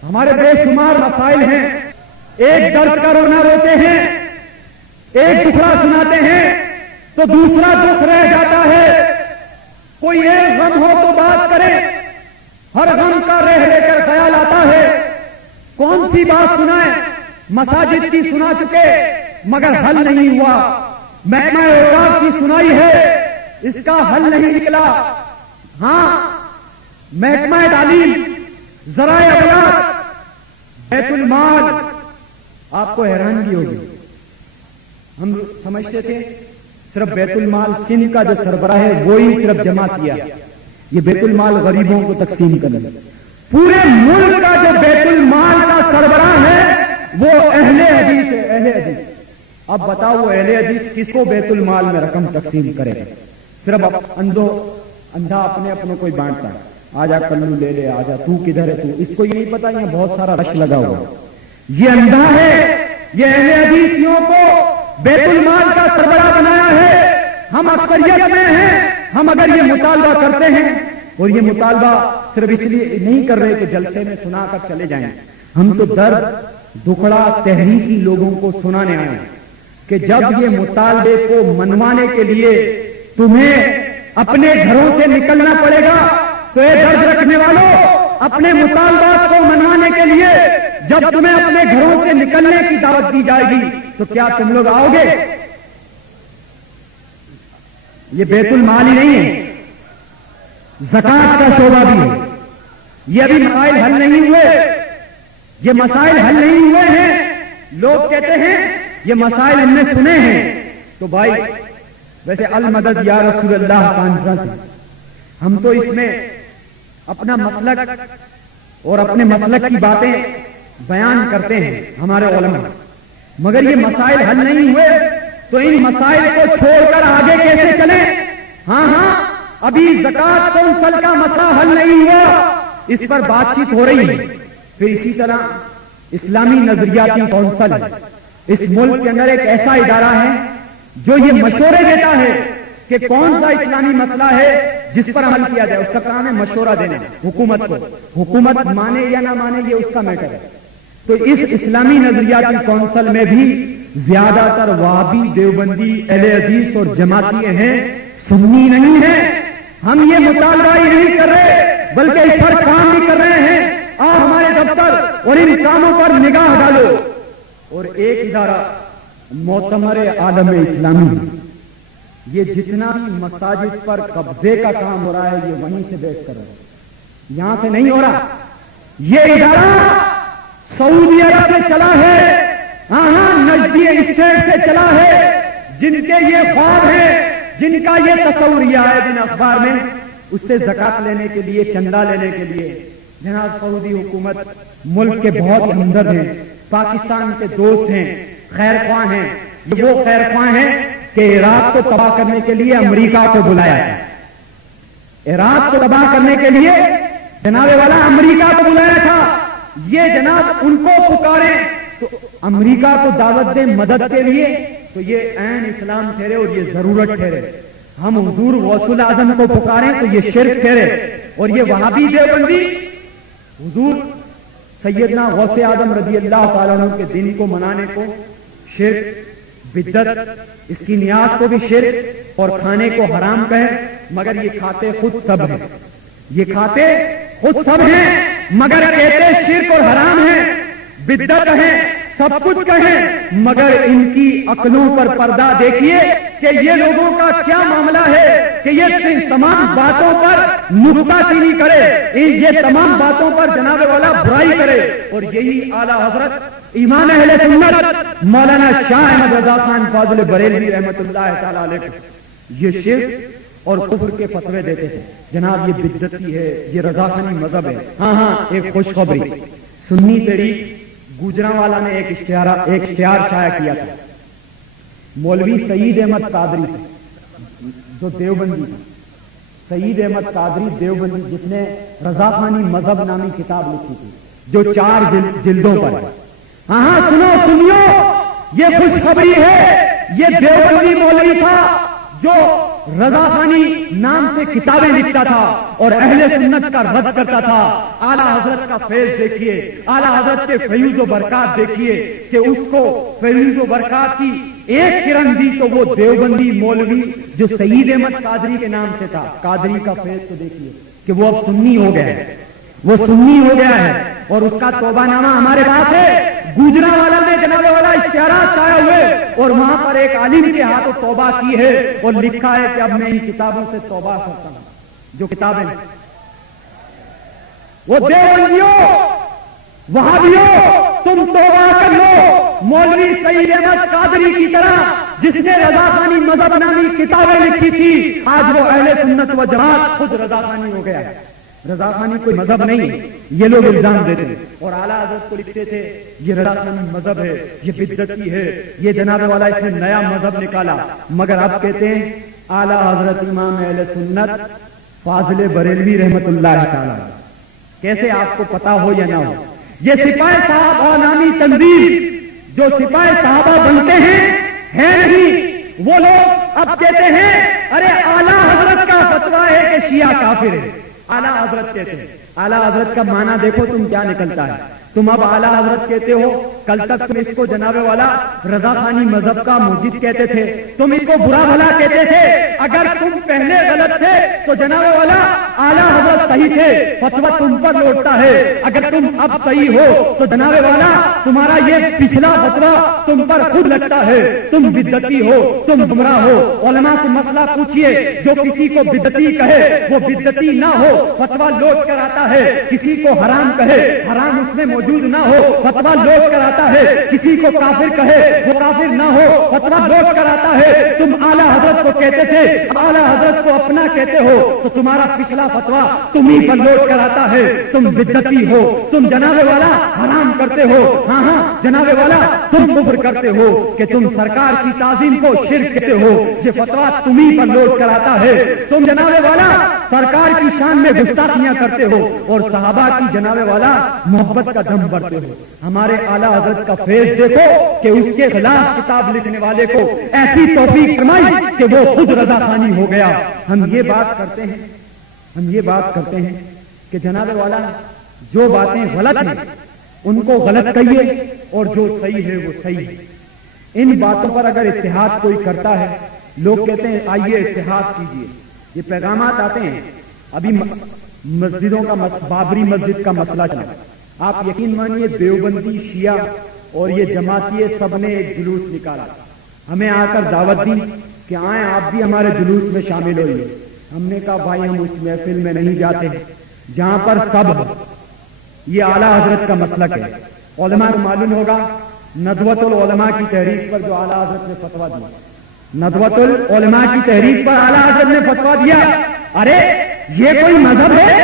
ہمارے بے شمار مسائل ہیں، ایک درد کا رونا روتے ہیں، ایک ٹکڑا سناتے ہیں تو دوسرا دکھ رہ جاتا ہے، کوئی ایک غم ہو تو بات کرے، ہر غم کا رہ لے کر خیال آتا ہے، کون سی بات سنائیں؟ مساجد کی سنا چکے مگر حل نہیں ہوا، محکمہ اوقاف کی سنائی ہے، اس کا حل نہیں نکلا، ہاں محکمہ تعلیم، ذرائع ابلاغ، بیت المال، آپ کو حیرانگی ہوگی، ہم سمجھتے تھے صرف بیت المال سندھ کا جو سربراہ ہے وہی صرف جمع کیا، یہ بیت المال غریبوں کو تقسیم کرنا، پورے ملک کا جو بیت المال کا سربراہ ہے وہ اہل حدیث ہے، اہل حدیث۔ اب بتاؤ وہ اہل حدیث کس کو بیت المال میں رقم تقسیم کرے؟ صرف اندھا اپنے اپنوں کو ہی بانٹتا ہے، آجا کلو لے لے، آجا تو کدھر ہے تو، اس کو یہ نہیں پتا یہاں بہت سارا رش لگا ہوا، یہ اندھا ہے، یہ اہل حدیثیوں کو بیت المال کا سربراہ بنایا ہے۔ ہم اکثریت میں ہیں، ہم اگر یہ مطالبہ کرتے ہیں، اور یہ مطالبہ صرف اس لیے نہیں کر رہے کہ جلسے میں سنا کر چلے جائیں، ہم تو درد دکھڑا تحریکی لوگوں کو سنانے آئے ہیں کہ جب یہ مطالبے کو منوانے کے لیے تمہیں اپنے گھروں سے نکلنا پڑے گا تو اے درد رکھنے والوں، اپنے مطالبات کو منوانے کے لیے جب تمہیں اپنے گھروں سے نکلنے کی دعوت دی جائے گی تو کیا تم لوگ آؤ گے؟ یہ بیت المال ہی نہیں ہے، زکات کا شعبہ بھی ہے، یہ ابھی مسائل حل نہیں ہوئے، یہ مسائل حل نہیں ہوئے ہیں۔ لوگ کہتے ہیں یہ مسائل ہم نے سنے ہیں، تو بھائی ویسے المدد یا رسول اللہ کانفرنس، ہم تو اس میں اپنا مسلک اور اپنے مسلک کی باتیں بیان کرتے ہیں ہمارے علماء، مگر یہ مسائل حل نہیں ہوئے تو ان مسائل کو چھوڑ کر آگے کیسے چلیں؟ ہاں ہاں، ابھی زکات کونسل کا مسئلہ حل نہیں ہوا، اس پر بات چیت ہو رہی ہے۔ پھر اسی طرح اسلامی نظریاتی کونسل ہے، اس ملک کے اندر ایک ایسا ادارہ ہے جو یہ مشورے دیتا ہے کہ کون سا اسلامی مسئلہ ہے جس پر عمل کیا جائے، اس کا کام ہے مشورہ دینا حکومت کو، حکومت مانے یا نہ مانے یہ اس کا میٹر ہے۔ تو اس اسلامی نظریاتی کونسل میں بھی زیادہ تر وہابی، دیوبندی، اہل حدیث اور جماعتی ہیں، سنی نہیں ہیں۔ ہم یہ مطالبہ ہی نہیں کر رہے بلکہ اس پر کام بھی کر رہے ہیں۔ آپ ہمارے دفتر اور ان کاموں پر نگاہ ڈالو۔ اور ایک ادارہ معتمر عالم اسلامی، یہ جتنا بھی مساجد پر قبضے کا کام ہو رہا ہے یہ وہیں سے بیٹھ کر رہا ہے، یہاں سے نہیں ہو رہا۔ یہ ادارہ سعودی عرب سے چلا ہے، ہاں نجدی اسٹیٹ سے چلا ہے، جن کے یہ خواب ہیں، جن کا یہ تصور ہے دن اخبار میں، اس سے زکات لینے کے لیے، چندہ لینے کے لیے۔ جناب سعودی حکومت ملک کے بہت ہمدرد ہیں، پاکستان کے دوست ہیں، خیر خواہ ہیں۔ یہ وہ خیر خواہ ہیں کہ عراق کو تباہ کرنے کے لیے امریکہ کو بلایا ہے، عراق کو تباہ کرنے کے لیے جناب والا امریکہ کو بلایا تھا۔ یہ جناب ان کو پکارے تو امریکہ کو دعوت دیں مدد کے لیے، تو یہ عین اسلام ٹھہرے اور یہ ضرورت ٹھہرے۔ ہم حضور غوث الاعظم کو پکاریں تو یہ شرک ٹھہرے، اور یہ وہابی دیوبندی حضور سیدنا غوث اعظم رضی اللہ تعالیٰ عنہ کے دن کو منانے کو شرک، بدعت، اس کی نیاز کو بھی شرک اور کھانے کو حرام کہے، مگر یہ کھاتے خود سب ہیں، یہ کھاتے خود سب ہیں مگر کہتے شرک اور حرام ہیں، بدعت ہیں، سب کچھ کہیں، مگر ان کی عقلوں پر پردہ دیکھیے کہ یہ لوگوں کا کیا معاملہ ہے کہ یہ تمام باتوں پر نکتہ چینی کرے، یہ تمام باتوں پر جناب والا برائی کرے۔ اور یہی اعلیٰ حضرت امام اہل سنت مولانا شاہ احمد رضا خان فاضل بریلوی رحمۃ اللہ تعالی علیہ یہ شرک اور کفر کے فتوے دیتے تھے۔ جناب یہ بدعتی ہے، یہ رضا خانی مذہب ہے۔ ہاں ایک خوشخبری، سنی تحریک گوجرانوالا نے ایک اشتہار شائع کیا تھا، مولوی سعید احمد قادری جو دیوبندی تھا، سعید احمد قادری دیوبندی، جس نے رضا خانی مذہب نامی کتاب لکھی تھی جو 4 جلدوں پر ہے۔ ہاں سنو سنیو، یہ خوشخبری ہے، یہ دیوبندی مولوی تھا جو رضا خانی نام سے کتابیں لکھتا تھا اور اہل سنت کا رد کرتا تھا۔ اعلیٰ حضرت کا فیض دیکھیے، اعلیٰ حضرت کے فیوز و برکات دیکھیے کہ اس کو فیوز و برکات کی ایک کرن دی تو وہ دیوبندی مولوی جو سعید احمد قادری کے نام سے تھا، قادری کا فیض تو دیکھیے کہ وہ اب سنی ہو گیا ہے، وہ سنی ہو گیا ہے، اور اس کا توبہ نامہ ہمارے پاس ہے۔ گوجرانوالا میں جناب والا اشتہارات شائع ہوئے اور وہاں پر ایک عالم کے ہاتھوں توبہ کی ہے اور لکھا ہے کہ اب میں ان کتابوں سے توبہ کرتا ہوں۔ جو کتابیں وہ دیوبندیوں، وہابیوں، تم توبہ کر لو، مولوی سعید احمد قادری کی طرح جس نے رضا خانی مذہب نامی کتابیں لکھی تھی، آج وہ اہل سنت و جماعت خود رضا خانی ہو گیا ہے۔ رضا خانی کوئی مذہب نہیں ہے، یہ لوگ الزام دیتے ہیں، اور اعلیٰ حضرت کو لکھتے تھے یہ رضا خانی مذہب ہے، یہ بدعتی ہے، یہ جناب والا اس نے نیا مذہب نکالا۔ مگر اب کہتے ہیں اعلیٰ حضرت امام اہل سنت فاضل بریلوی رحمت اللہ تعالی، کیسے آپ کو پتا ہو یا نہ ہو، یہ سپاہ صحابہ نامی تنظیم جو سپاہ صحابہ بنتے ہیں نہیں، وہ لوگ اب کہتے ہیں ارے اعلیٰ حضرت کا فتویٰ ہے کہ شیعہ کافر ہے۔ اعلیٰ حضرت کہتے ہیں، اعلیٰ حضرت کا معنی دیکھو تم کیا نکلتا ہے۔ تم اب اعلیٰ حضرت کہتے ہو، کل تک تم اس کو جناب والا رضا خانی مذہب کا موجد کہتے تھے، تم اس کو برا بھلا کہتے تھے۔ اگر تم پہلے غلط تھے تو جناب والا اعلیٰ حضرت صحیح تھے، فتویٰ تم پر لوٹتا ہے۔ اگر تم اب صحیح ہو تو جناب والا تمہارا یہ پچھلا فتویٰ تم پر خود لگتا ہے، تم بدعتی ہو، تم گمراہ ہو۔ علماء سے مسئلہ پوچھئے، جو کسی کو بدعتی کہے وہ بدعتی نہ ہو، فتویٰ لوٹ کر آتا ہے۔ کسی کو حرام کہے، حرام اس میں موجود نہ ہو، فتویٰ لوٹ کر آتا ہے۔ کسی کو کافر کہے، وہ کافر نہ ہو، فتویٰ لوٹ کر آتا ہے۔ تم اعلیٰ حضرت کو کہتے تھے اعلیٰ حضرت کو اپنا کہتے ہو تو تمہارا پچھلا فتوا تم ہی پر لوٹ کر آتا ہے. تم بدعتی ہو, تم جناب والا حرام کرتے ہو. ہاں جناب والا تم کفر کرتے ہو کہ تم سرکار کی تعظیم کو شرک کہتے ہو. یہ فتوا تم ہی پر لوٹ کر آتا ہے. تم جناب والا سرکار کی شان میں گستاخیاں کرتے ہو اور صحابہ کی جناب والا محبت کا دم بڑھتے ہو. ہمارے اعلیٰ حضرت کا فیض دیکھو کہ اس کے خلاف کتاب لکھنے والے کو ایسی توفیق فرمائی کہ وہ خود رضا خوانی ہو گیا. ہم یہ بات کرتے ہیں کہ جناب والا جو باتیں غلط ہیں ان کو غلط کہیے اور جو صحیح ہے وہ صحیح ہے. ان باتوں پر اگر اتحاد کوئی کرتا ہے, لوگ کہتے ہیں آئیے اتحاد کیجیے, یہ پیغامات آتے ہیں. ابھی مسجدوں کا بابری مسجد کا مسئلہ چلا, آپ یقین مانیے دیوبندی شیعہ اور یہ جماعتی سب نے ایک جلوس نکالا, ہمیں آ کر دعوت دی کہ آئیں آپ بھی ہمارے جلوس میں شامل ہوئیے. ہم نے کہا بھائی ہم اس محفل میں نہیں جاتے جہاں پر سب یہ اعلیٰ حضرت کا مسلک ہے. علماء کو معلوم ہوگا ندوۃ العلماء کی تحریک پر جو اعلیٰ حضرت نے فتویٰ دیا, ندوۃ العلماء کی تحریک پر اعلیٰ حضرت نے فتویٰ دیا. ارے یہ کوئی مذہب ہے,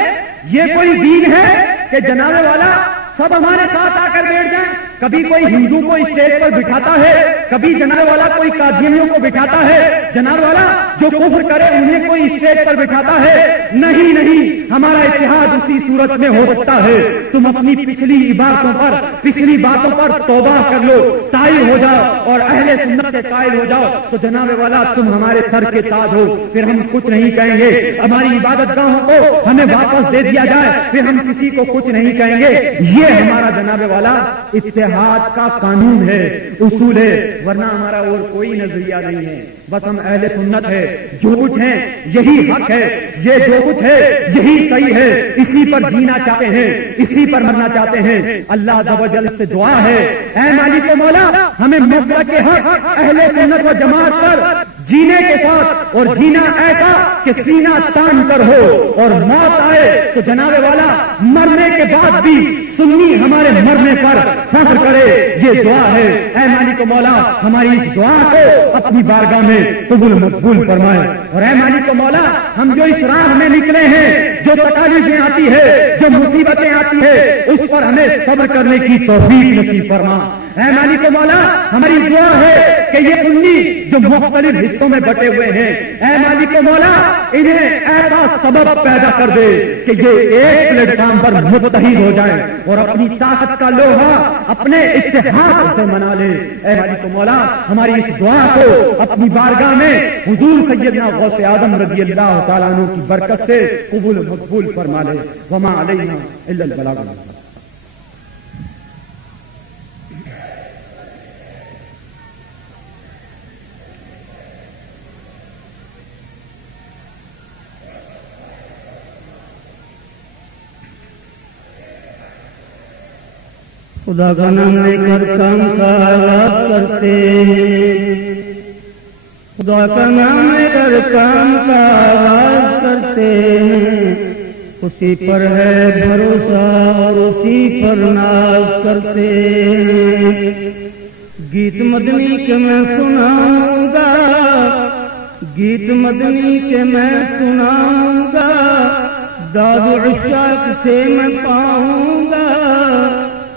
یہ کوئی دین ہے کہ جناب والا سب ہمارے ساتھ آ کر بیٹھ جائیں؟ کبھی کوئی ہندو کو اسٹیج پر بٹھاتا ہے, کبھی جناب والا کوئی قادیانیوں کو بٹھاتا ہے, جناب والا جو کفر کرے انہیں کوئی اسٹیج پر بٹھاتا ہے. نہیں, ہمارا اتحاد اسی صورت میں ہو سکتا ہے. تم اپنی پچھلی عبادتوں پر, پچھلی باتوں پر توبہ کر لو, تائب ہو جاؤ اور اہل سنت سے قائل ہو جاؤ تو جناب والا تم ہمارے سر کے تاج ہو. پھر ہم کچھ نہیں کہیں گے. ہماری عبادت گاہوں کو ہمیں واپس دے دیا جائے, پھر ہم کسی کو کچھ نہیں کہیں گے. یہ ہمارا جناب والا اتحاد کا قانون ہے, اصول ہے, ورنہ ہمارا اور کوئی نظریہ نہیں ہے. بس ہم اہل سنت ہے, جو کچھ ہیں یہی حق ہے, یہ جو کچھ ہے یہی صحیح ہے, اسی پر جینا چاہتے ہیں, اسی پر مرنا چاہتے ہیں. اللہ عز و جل سے دعا ہے اے مالک و مولا ہمیں مسلک کے حق اہل سنت و جماعت پر جینے کے ساتھ اور جینا ایسا کہ سینہ تان کر ہو, اور موت آئے تو جناب والا مرنے کے بعد بھی سنی ہمارے مرنے پر فخر کرے. یہ دعا ہے. اے مالک و مولا ہماری اس دعا کو اپنی بارگاہ میں قبول مقبول فرمائے. اور اے مالک و مولا ہم جو اس راہ میں نکلے ہیں, جو تکالیفیں آتی ہے, جو مصیبتیں آتی ہے, اس پر ہمیں صبر کرنے کی توفیق نصیب فرما. اے مالک و مولا ہماری دعا ہے کہ یہ سنی جو مختلف حصوں میں بٹے ہوئے ہیں, اے مالک و مولا انہیں ایسا سبب پیدا کر دے کہ یہ ایک پلیٹ فارم پر متحد ہو جائیں اور اپنی طاقت کا لوہا اپنے اتحاد سے منا لے. اے مالک و مولا ہماری اس دعا کو اپنی بارگاہ میں حضور سیدنا غوث اعظم رضی اللہ تعالیٰ عنہ کی برکت سے قبول مقبول فرما لے. وما علینا الا البلاغ المبین. خدا کا نام لے کر کام کا آغاز کرتے ہیں, خدا کا نام لے کر کام کا آغاز کرتے ہیں. اسی پر ہے بھروسہ اور اسی پر ناز کرتے ہیں. گیت مدنی کے میں سناؤں گا, گیت مدنی کے میں سناؤں گا, داد عشاق سے میں پاؤں گا.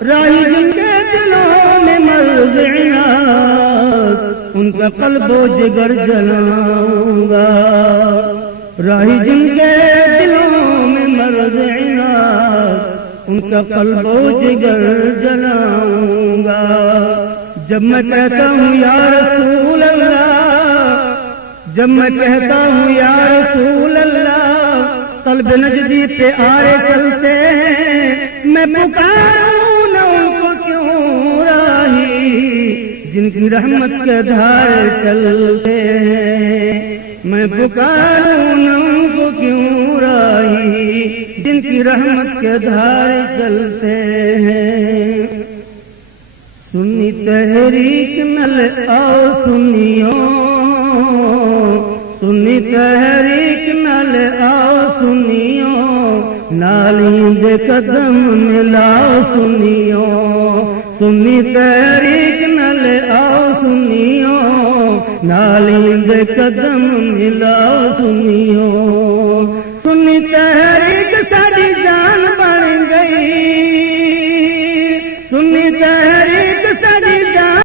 راہی جن کے دلوں میں مرز عناد, ان کا قلب و جگر جلاؤں گا. راہی جن کے دلوں میں مرز عناد, ان کا قلب و جگر جلاؤں گا. جب میں کہتا ہوں یا رسول اللہ, جب میں کہتا ہوں یا رسول اللہ, قلب نجدی پہ آرے چلتے ہیں. میں پکاروں جن کی رحمت کے دھارے چلتے ہیں. میں پکاروں ان کو کیوں راہی جن کی رحمت کے دھارے چلتے ہیں. سنی تحریک نل آؤ سنیوں, سنی تحریک نل آؤ سنیوں, نالی دے قدم ملاؤ سنیوں. سنی تحریک نل آؤ سنیوں, نالیں دے قدم ملاؤ سنیو